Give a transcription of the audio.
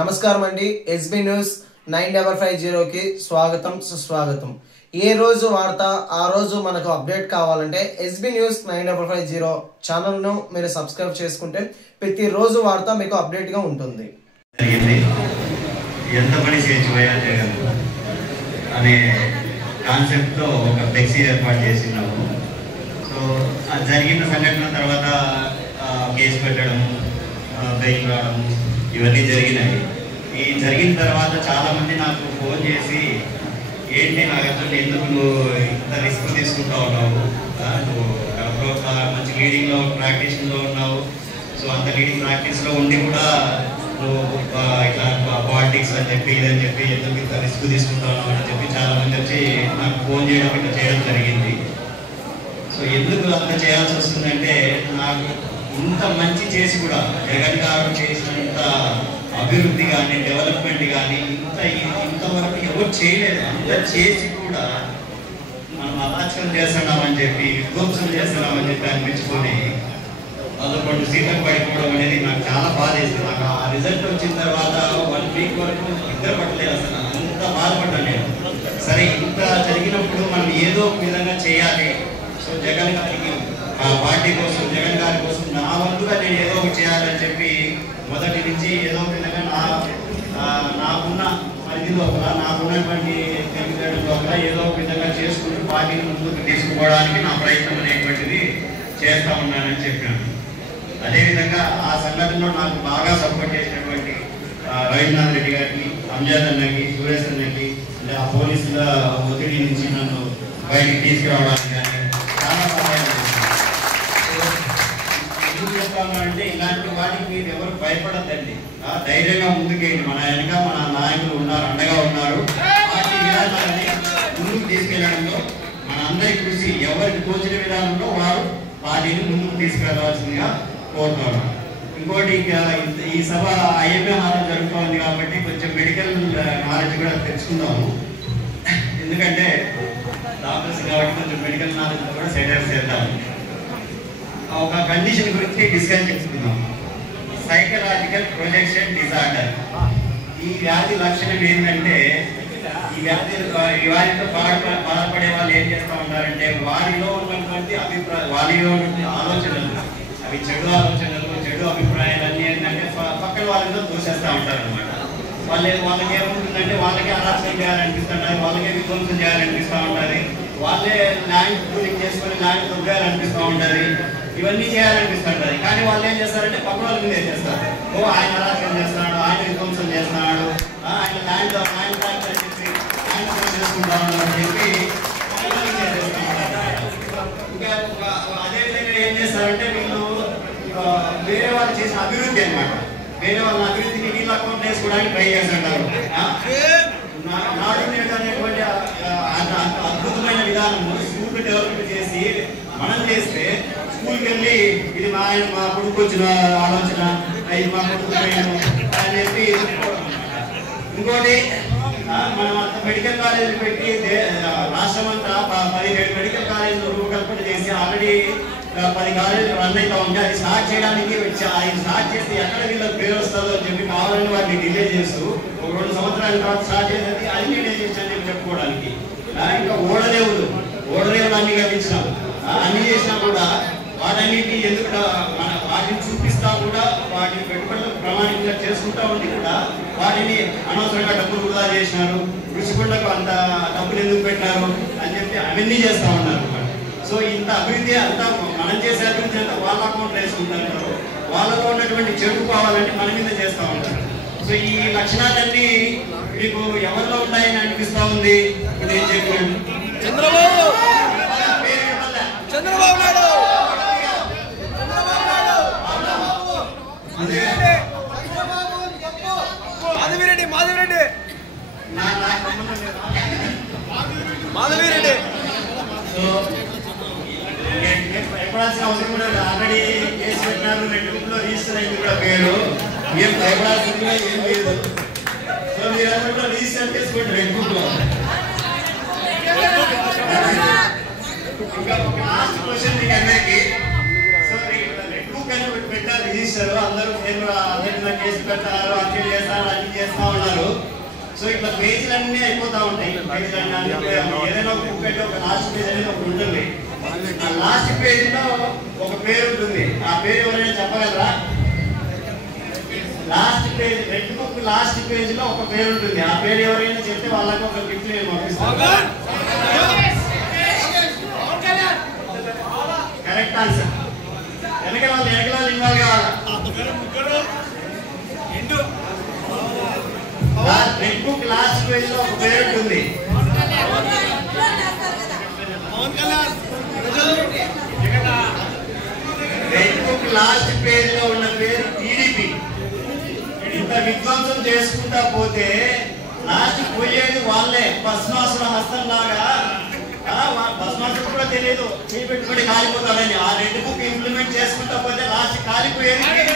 నమస్కారం అండి. SB news 9550కి స్వాగతం సుస్వాగతం. ఏ రోజు వార్త ఆ రోజు మనకు అప్డేట్ కావాలంటే ఎస్బీ న్యూస్ 9550 ఛానల్ను మీరు సబ్స్క్రైబ్ చేసుకుంటే ప్రతి రోజు వార్త మీకు అప్డేట్ గా ఉంటుంది. ఎంత పని చేయొచ్చు అనే కాన్సెప్ట్ తో ఒక ఫ్లెక్సీ ఏర్పాటు చేసినాము. సో జరిగిన సంఘటన తర్వాత కేసు పెట్టడం, బెయిల్ రావడం ఇవన్నీ జరిగినాయి. ఈ జరిగిన తర్వాత చాలామంది నాకు ఫోన్ చేసి ఏంటి నాగార్జున ఎందుకు నువ్వు ఇంత రిస్క్ తీసుకుంటా ఉన్నావు, నువ్వు మంచి లీడింగ్లో ప్రాక్టీస్లో ఉన్నావు, సో అంత లీడింగ్ ప్రాక్టీస్లో ఉండి కూడా నువ్వు ఇట్లా పాలిటిక్స్ అని చెప్పి ఇదని చెప్పి ఎందుకు ఇంత రిస్క్ తీసుకుంటా ఉన్నావు అని చెప్పి చాలామంది వచ్చి నాకు ఫోన్ చేయడం ఇట్లా చేయడం జరిగింది. సో ఎందుకు అంత చేయాల్సి వస్తుందంటే నాకు ఇంత మంచి చేసి కూడా జగన్ గారు చేసినంత అభివృద్ధి కానీ డెవలప్మెంట్ కానీ ఇంతవరకు ఎవరు చేయలేదు. అంత చేసి కూడా మనం అరాచకం చేస్తున్నామని చెప్పి విధ్వంసం చేస్తున్నామని చెప్పి అనిపించుకొని 11 సీట్లకు పడిపోవడం అనేది నాకు చాలా బాధ వేసింది. నాకు ఆ రిజల్ట్ వచ్చిన తర్వాత 1 వీక్ వరకు నిద్ర పట్టలేదు, అసలు అంత బాధపడ్డాను నేను. సరే ఇంత జరిగినప్పుడు మనం ఏదో ఒక విధంగా చేయాలి, సో జగన్ గారికి ఆ పార్టీ కోసం జగన్ గారి కోసం నా వంతుగా నేను ఏదో ఒకటి చేయాలని చెప్పి మొదటి నుంచి ఏదో ఒక విధంగా నాకున్న పరిధి లోపల నాకున్నటువంటి తెలివితేటల లోపల ఏదో ఒక విధంగా చేసుకుంటూ పార్టీని ముందుకు తీసుకుపోవడానికి నా ప్రయత్నం అనేటువంటిది చేస్తూ ఉన్నానని చెప్పాను. అదేవిధంగా ఆ సంఘటనలో నాకు బాగా సపోర్ట్ చేసినటువంటి రవీంద్రనాథ్ రెడ్డి గారికి, అంజాద్ అన్నకి, సురేష్ అన్నకి, ఆ పోలీసుల ఒత్తిడి నుంచి నన్ను బయటికి తీసుకురావడానికి కానీ చాలా సహాయం చేశారు. ఎందుకు చెప్తామంటే ఇలాంటి వాటికి మీరు ఎవరు భయపడద్దండి, ధైర్యంగా ముందుకేయండి. మన వెనక మన నాయకులు ఉన్నారు, అండగా ఉన్నారు. పార్టీ విధానాన్ని ముందుకు తీసుకెళ్లడంలో మన అందరి కృషి ఎవరికి తోచిన విధానంలో వారు పార్టీని ముందుకు తీసుకెళ్లవలసిందిగా కోరుతున్నాను. ఇంకోటి ఈ సభ ఐఎంఏ హారం జరుగుతోంది కాబట్టి కొంచెం మెడికల్ నాలెడ్జ్ కూడా తెచ్చుకుందాము. ఎందుకంటే డాక్టర్స్ కాబట్టి కొంచెం మెడికల్ నాలెడ్జ్ కూడా సెటైర్ చేద్దాము. ఒక కండిషన్ గురించి డిస్కస్ చేసుకుందాం. Psychological projection disorder. ఈ వ్యాధి లక్షణం ఏంటంటే ఈ వ్యాధితో బాధపడే వాళ్ళు ఏం చేస్తూ ఉంటారంటే వారిలో ఉన్నటువంటి వారిలో ఉన్నటువంటి ఆలోచనలు, అవి చెడు ఆలోచనలు, చెడు అభిప్రాయాలన్నీ ఏంటంటే పక్కన వాళ్ళతో తోసేస్తూ ఉంటారు అనమాట. వాళ్ళకి ఏముంటుందంటే వాళ్ళకే అరాచకం చేయాలనిపిస్తుంటుంది, వాళ్ళకే విధ్వంసం చేయాలనిపిస్తూ ఉంటుంది, వాళ్ళే ల్యాండ్ పూలింగ్ చేసుకొని ల్యాండ్ దొరకాలనిపిస్తూ ఉంటుంది, ఇవన్నీ చేయాలనిపిస్తుంటుంది. కానీ వాళ్ళు ఏం చేస్తారంటే పక్కన వాళ్ళ మీద చేస్తారు. ఓ ఆయన అరాచకం చేస్తున్నాడు, ఆయన విధ్వంసం చేస్తున్నాడు, ఆయన ల్యాండ్ చెప్పి ల్యాండ్ చేసుకుంటా ఉన్నాడు అని చెప్పి ఇంకా అదేవిధంగా ఏం చేస్తారంటే వీళ్ళు వేరే వాళ్ళు చేసిన అభివృద్ధి అనమాట, వేరే వాళ్ళ అభివృద్ధిని వీళ్ళ అకౌంట్ వేసుకోవడానికి ట్రై చేస్తుంటారు. నాడు నేడు అనేటువంటి అద్భుతమైన విధానము స్కూల్ డెవలప్ చేసి మనం చేస్తే స్కూల్కి వెళ్ళి ఇది మా కొడుకు వచ్చిన ఆలోచన, ఇది మా కొడుకు అని చెప్పి. ఇంకోటి మనం అంత మెడికల్ కాలేజీలు పెట్టి రాష్ట్రం అంతా 17 మెడికల్ కాలేజీలు రూపకల్పన చేసి ఆల్రెడీ 10 కాలేజీలు రన్ అవుతా ఉంటే అది స్టార్ట్ చేయడానికి అది స్టార్ట్ చేస్తే ఎక్కడ వీళ్ళకి పేరు వస్తుందో అని చెప్పి కావాలని వాటిని డిలే చేస్తూ ఒక 2 సంవత్సరాల తర్వాత స్టార్ట్ చేసేది అది డిలే చేసి చెప్పుకోవడానికి. ఇంకా ఓడరేవులు అన్ని కట్టించినాం, అన్ని చేసినా కూడా వాటన్నిటిని ఎందుకు వాటిని చూపిస్తా కూడా వాటిని పెట్టుబడులకు ప్రామాణికంగా చేసుకుంటా ఉండి కూడా వాటిని అనవసరంగా డబ్బులు వృధా చేసినారు, కృషికుండకు అంత డబ్బులు ఎందుకు పెట్టినారు అని చెప్పి అవన్నీ చేస్తూ ఉన్నారు అనమాట. సో ఇంత అభివృద్ధి అంతా మనం చేసే అభివృద్ధి అంతా వాళ్ళ అకౌంట్లో వేసుకుంటారు, వాళ్ళలో ఉన్నటువంటి చెడు కావాలంటే మన మీద చేస్తూ ఉంటారు. సో ఈ లక్షణాలన్నీ మీకు ఎవరిలో ఉంటాయని అనిపిస్తూ ఉంది. ఇప్పుడు ఏం చెప్పాను చంద్రబాబు నాయుడు మాధవిరెడ్డి భయపడాల్సిన అవసరం కూడా ఆల్రెడీ కేసు పెట్టినారు, రెడ్ బుక్ లో రిజిస్టర్ అయింది కూడా పేరు, ఏం భయపడాల్సిందిగా ఏం లేదు. సో మీరందరూ కూడా రిజిస్టర్ చేసుకోండి రెడ్ బుక్ లో. ఇంకా లాస్ట్ క్వశ్చన్ మీకు అందరికీ, సో రెడ్ బుక్ అని పెట్టాలి రిజిస్టర్ అందరూ పేర్లు అందరి కేసు పెడతారు, అప్పీల్ చేస్తారు, అన్ని చేస్తూ ఉన్నారు. సో ఇట్లా పేజీలన్నీ అయిపోతూ ఉంటాయి. పేజీలన్నీ ఏదైనా ఒక బుక్ అయితే ఒక లాస్ట్ పేజ్ అనేది ఒకటి ఉంటుంది. ఆ లాస్ట్ పేజీలో ఒక పేరు ఉంటుంది. ఆ పేరు ఎవరైనా చెప్పగలరా? Last page, red book last పేజీలో ఒక పేరు ఉంటుంది. ఆ పేరు ఎవరైనా చెప్తే వాళ్ళకి ఒక గిఫ్ట్ నేను పంపిస్తాను. Correct answer. వెనక వాళ్ళు ఇన్వాల్వ్ కావాలా? రెడ్ బుక్ లాస్ట్ పేజ్ లో ఒక పేరు ఉంటుంది. రెడ్ బుక్ లాస్ట్ పేజ్ లో ఉన్న పేరు టీడీపీ. ఇంత విధ్వంసం చేసుకుంటా పోతే లాస్ట్ పోయేది వాళ్ళే. భస్మాసుల హస్తం లాగా భస్మాసులు కూడా తెలియదు చేపెట్టుబడి కాలిపోతాడని. ఆ రెడ్ బుక్ ఇంప్లిమెంట్ చేసుకుంటా పోతే లాస్ట్ కాలిపోయేది